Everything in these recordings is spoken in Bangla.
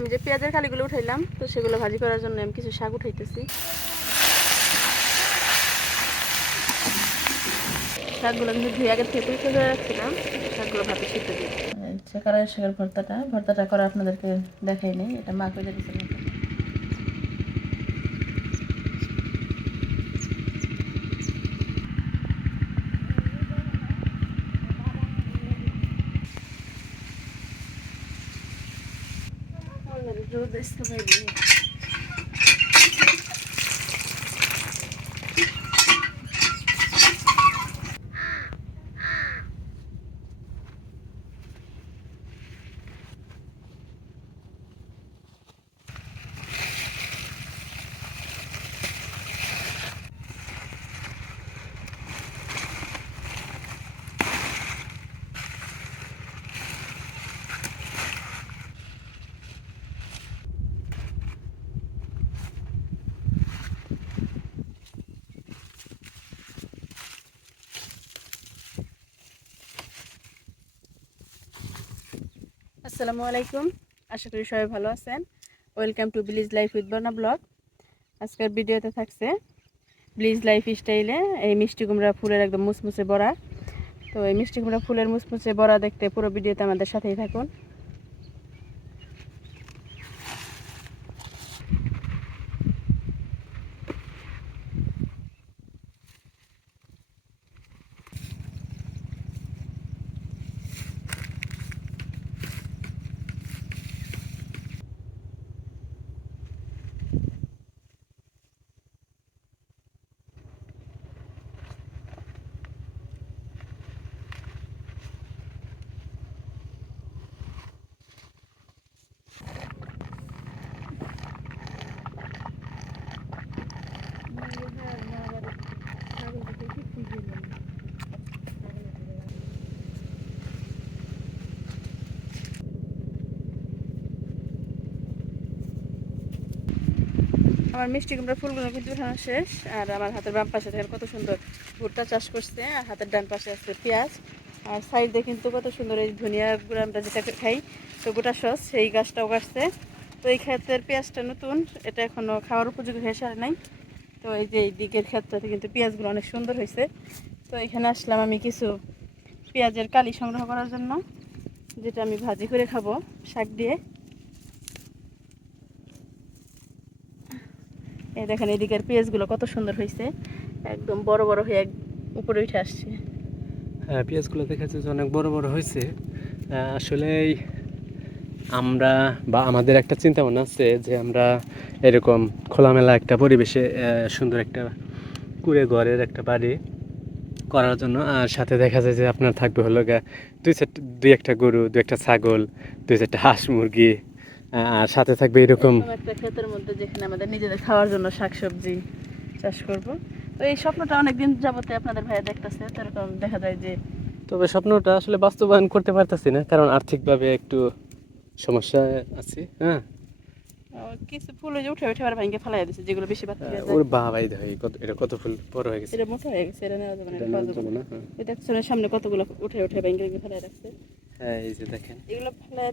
আমি যে পেঁয়াজের কালিগুলো উঠাইলাম, তো সেগুলো ভাজি করার জন্য আমি কিছু শাক উঠাইতেছি। শাকগুলো কিন্তু ধুয়ে আগে থেকে পরিষ্কার করে রাখছিলাম, শাকগুলো ভাতে সিদ্ধ দিই সেখানে শাকের ভর্তাটা ভর্তাটা করে আপনাদেরকে দেখাই নেই, এটা মা করে দিয়েছিল do desse cabelinho. আসসালামু আলাইকুম। আশা করি সবাই ভালো আছেন। Welcome to bliss life with Barna blog আজকের ভিডিওতে থাকছে ব্লিজ লাইফ স্টাইলে এই মিষ্টি কুমড়া ফুলের একদম মুসমুসে বড়া। তো এই মিষ্টি কুমড়া ফুলের মুসমুসে বড়া দেখতে পুরো ভিডিওতে আমাদের সাথেই থাকুন। আমার মিষ্টি কুমড়ার ফুলগুলো কিন্তু উঠানো শেষ, আর আমার হাতের বাম পাশে দেখেন কত সুন্দর ভুট্টা চাষ করছে, আর হাতের ডান পাশে আছে পেঁয়াজ। আর সাইডে কিন্তু কত সুন্দর এই ধনিয়া গুঁড়া আমরা যেটা খাই, তো গোটা সস, সেই গাছটাও গাছছে। তো এই ক্ষেত্রের পেঁয়াজটা নতুন, এটা এখনও খাওয়ার উপযোগী হয়ে সারে নাই। তো এই যে এই দিকের ক্ষেত্রতে কিন্তু পেঁয়াজগুলো অনেক সুন্দর হয়েছে। তো এখানে আসলাম আমি কিছু পেঁয়াজের কালি সংগ্রহ করার জন্য, যেটা আমি ভাজি করে খাব, শাক দিয়ে। এই দেখেন, এদিকের পেঁয়াজগুলো কত সুন্দর হয়েছে। একদম বড় বড় হয়ে উপরে উঠে আসছে। হ্যাঁ পেঁয়াজগুলো দেখা যাচ্ছে যে অনেক বড় বড় হয়েছে। আসলে আমরা বা আমাদের একটা চিন্তা ভাবনা আছে যে আমরা এরকম খোলামেলা একটা পরিবেশে সুন্দর একটা কুড়ে ঘরের একটা বাড়ি করার জন্য। আর সাথে দেখা যায় যে আপনার থাকবে হলো গা দুই চারটে দুই একটা গরু, দুই একটা ছাগল, দুই চারটা হাঁস মুরগি আর সাথে থাকবে এরকম একটা ক্ষেতের মধ্যে যেখানে আমাদের নিজেদের খাওয়ার জন্য শাকসবজি চাষ করব। তো এই স্বপ্নটা অনেকদিন যাবতে আপনাদের ভাইয়া দেখতেছে তো এরকম দেখা যায় যে তবে স্বপ্নটা আসলে বাস্তবায়ন করতে পারতেছি না কারণ আর্থিকভাবে একটু সমস্যা আছে হ্যাঁ। কিছু ফুল ওই যে উঠে উঠে আবার ফেলাই যেগুলো বেশি পাতা ওর বাবাই দেখো এই কত এটা কত ফুল বড় হয়ে গেছে। এটা মোটা হয়ে গেছে এটা নেওয়া যাবে না এটা এটা নেওয়া পাওয়া যাবে যাবে না না। এই দেখছেন সামনে কতগুলো উঠে উঠে ফেলাই রাখছে। হ্যাঁ এই যে দেখেন। এগুলো ফেলাই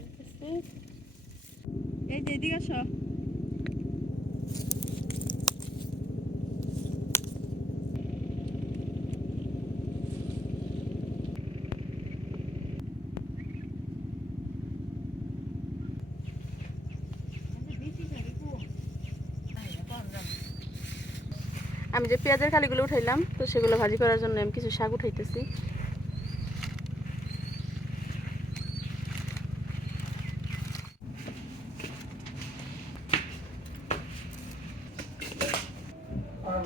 আমি যে পেঁয়াজের কালিগুলো উঠাইলাম তো সেগুলো ভাজি করার জন্য আমি কিছু শাক উঠাইতেছি।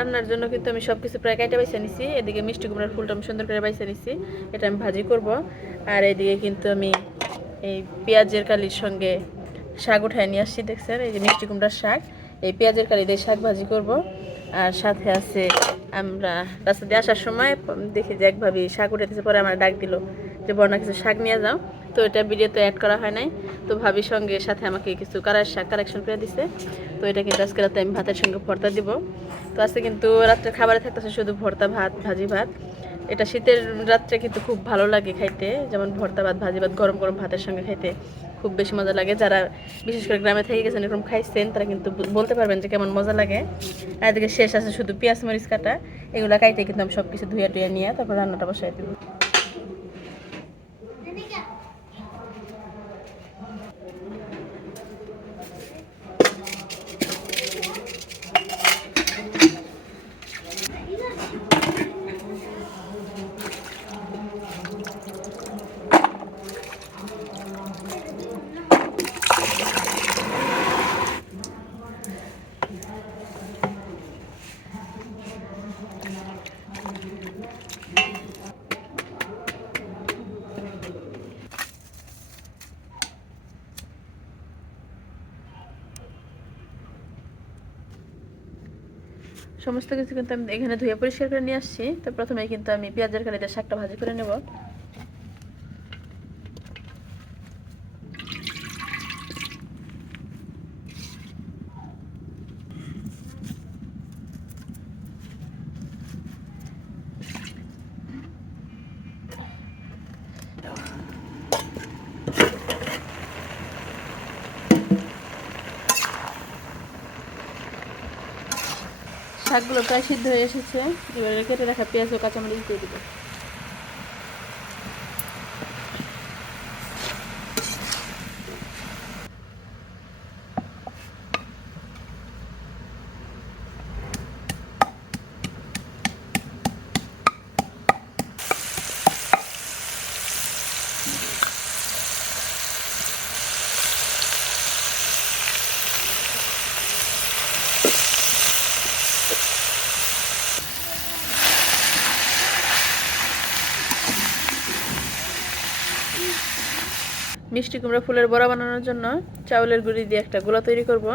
রান্নার জন্য কিন্তু আমি সব কিছু প্রায় কাইটে বাইসা নিছি। এদিকে মিষ্টি কুমড়ার ফুলটা আমি সুন্দর করে বাইসা নিছি। এটা আমি ভাজি করব। আর এদিকে কিন্তু আমি এই পেঁয়াজের কালির সঙ্গে শাক উঠায় নিয়ে আসছি, দেখছেন? এই যে মিষ্টি কুমড়ার শাক। এই পেঁয়াজের কালি দিয়ে শাক ভাজি করব। আর সাথে আছে আমরা রাস্তা দিয়ে আসার সময় দেখি যে একভাবে শাক উঠাতেছে পরে আমার ডাক দিল যে, বর্ণা, কিছু শাক নিয়ে যাও। তো এটা ভিডিওতে অ্যাড করা হয় নাই। তো ভাবির সঙ্গে সাথে আমাকে কিছু কারার শাক কালেকশন করে দিছে। তো এটা কিন্তু আজকে রাতে আমি ভাতের সঙ্গে ভর্তা দিব। তো আজকে কিন্তু রাত্রে খাবারে থাকতেছে শুধু ভর্তা ভাত, ভাজি ভাত। এটা শীতের রাত্রে কিন্তু খুব ভালো লাগে খাইতে। যেমন ভর্তা ভাত, ভাজি ভাত গরম গরম ভাতের সঙ্গে খাইতে খুব বেশি মজা লাগে। যারা বিশেষ করে গ্রামে থেকে গেছেন, এরকম খাইছেন, তারা কিন্তু বলতে পারবেন যে কেমন মজা লাগে। আর এদিকে শেষ আছে শুধু পেঁয়াজ মরিচ কাটা। এগুলো কাইতে কিন্তু আমি সব কিছু ধুয়ে টুয়ে নিয়ে তারপর রান্নাটা বসাই দেবো। সমস্ত কিছু কিন্তু আমি এখানে ধুয়ে পরিষ্কার করে নিয়ে আসছি। তো প্রথমে কিন্তু আমি পেঁয়াজের কালিতে শাকটা ভাজি করে নেব। শাকগুলো প্রায় সিদ্ধ হয়ে এসেছে। এবারে কেটে রাখা পেঁয়াজ ও কাঁচামরিচ দিয়ে দিব। মিষ্টি কুমড়া ফুলের বড়া বানানোর জন্য চাউলের গুঁড়ি দিয়ে একটা গোলা তৈরি করব।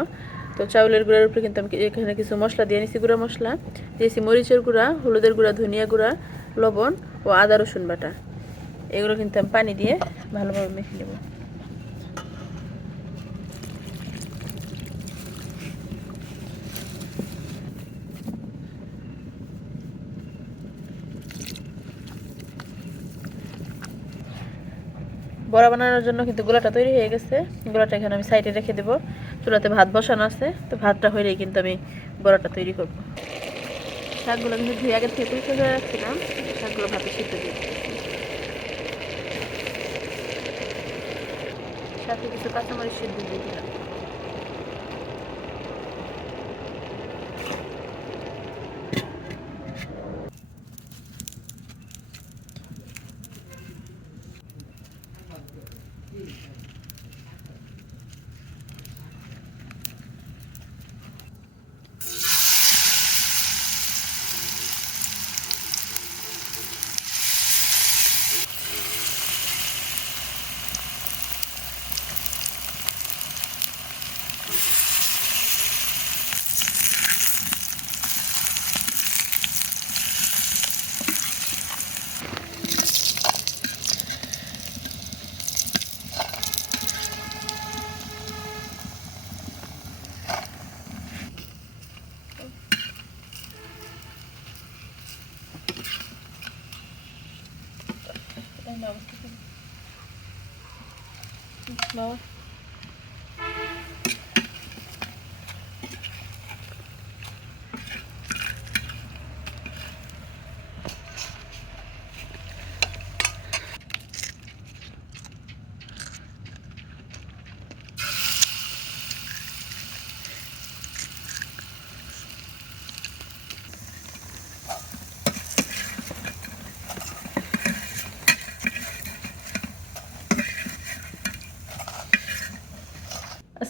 তো চাউলের গুঁড়ার উপরে কিন্তু আমি এখানে কিছু মশলা দিয়ে নিছি গুঁড়া মশলা। দিয়েছি মরিচের গুঁড়া, হলুদের গুঁড়া, ধনিয়া গুঁড়া, লবণ ও আদা রসুন বাটা। এগুলো কিন্তু আমি পানি দিয়ে ভালোভাবে মেখে নেব। বড়া বানানোর জন্য কিন্তু গোলাটা তৈরি হয়ে গেছে। গোলাটা এখানে আমি সাইডে রেখে দেবো। চুলাতে ভাত বসানো আছে। তো ভাতটা হইলেই কিন্তু আমি বড়াটা তৈরি করব। শাকগুলো কিন্তু ধুয়ে আগে থেকে পরিষ্কার করে রাখছিলাম। শাকগুলো ভাতে সিদ্ধ দিয়ে সাথে কিছু কাঁচামরিচ সিদ্ধ দিয়ে দিলাম বাবা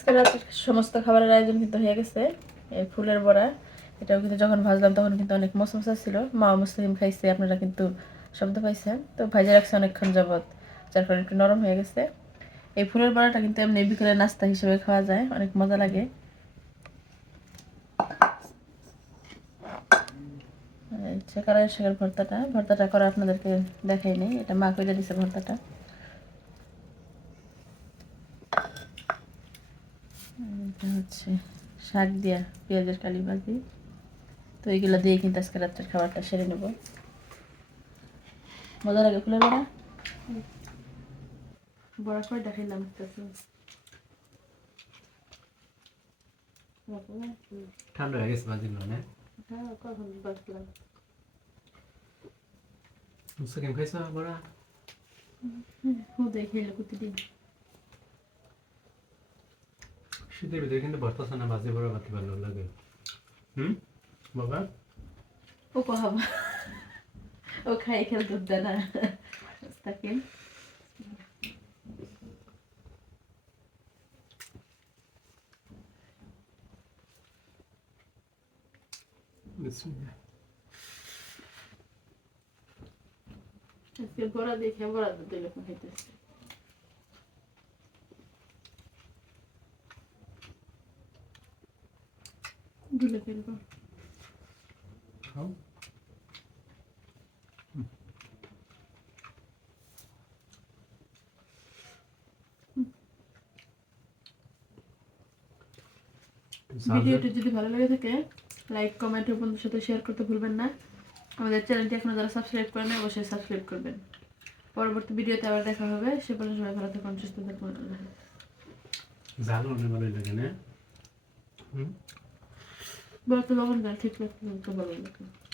আজকে রাতের সমস্ত খাবারের আয়োজন কিন্তু হয়ে গেছে, এই ফুলের বড়া। এটাও কিন্তু যখন ভাজলাম তখন কিন্তু অনেক মশমশা ছিল। মা মুসলিম খাইছে, আপনারা কিন্তু শব্দ পাইছেন। তো ভাজে রাখছে অনেকক্ষণ যাবত যার কারণে একটু নরম হয়ে গেছে। এই ফুলের বড়াটা কিন্তু এমনি বিকেলে নাস্তা হিসেবে খাওয়া যায়, অনেক মজা লাগে। সেকালের ভর্তাটা ভর্তাটা করে আপনাদেরকে দেখাই নেই। এটা মা করে দিছে ভর্তাটা এটা হচ্ছে শাক দিয়া পেঁয়াজের কালি ভাজি। তো এইগুলো দিয়ে কিন্তু আজকে রাত্রের খাবারটা সেরে নেব। মজা লাগে ফুলের বড়া? বড়া করে দেখাইলাম ঠান্ডা হয়ে গেছে ভাজিগুলো না হ্যাঁ কখন বাজলাম মুসলিম খাইছো বড়া? ও দেখে প্রতিদিন শীতের ভিতরে কিন্তু ভর্তা না ভাজি বড়া ভাতে ভালো লাগে। হুম? বাবা? ও কহাবা ও খাই খেল দুধ দেয় না তাকে বড়া দেখে বড়া দুধ দিলে খাইতেছে গুলে ফেলব। খাও। ভিডিওটি যদি ভালো লেগে থাকে লাইক কমেন্ট এবং বন্ধুর সাথে শেয়ার করতে ভুলবেন না। আমাদের চ্যানেলটি এখনও যারা সাবস্ক্রাইব করেন নাই, অবশ্যই সাবস্ক্রাইব করবেন। পরবর্তী ভিডিওতে আবার দেখা হবে। সে পর্যন্ত সবাই ভালো থাকুন সুস্থ থাকুন। ঝাল অনেক ভালোই লাগে না? হুম? বলতে পারবেন না ঠিক লাগছে ভালো লাগে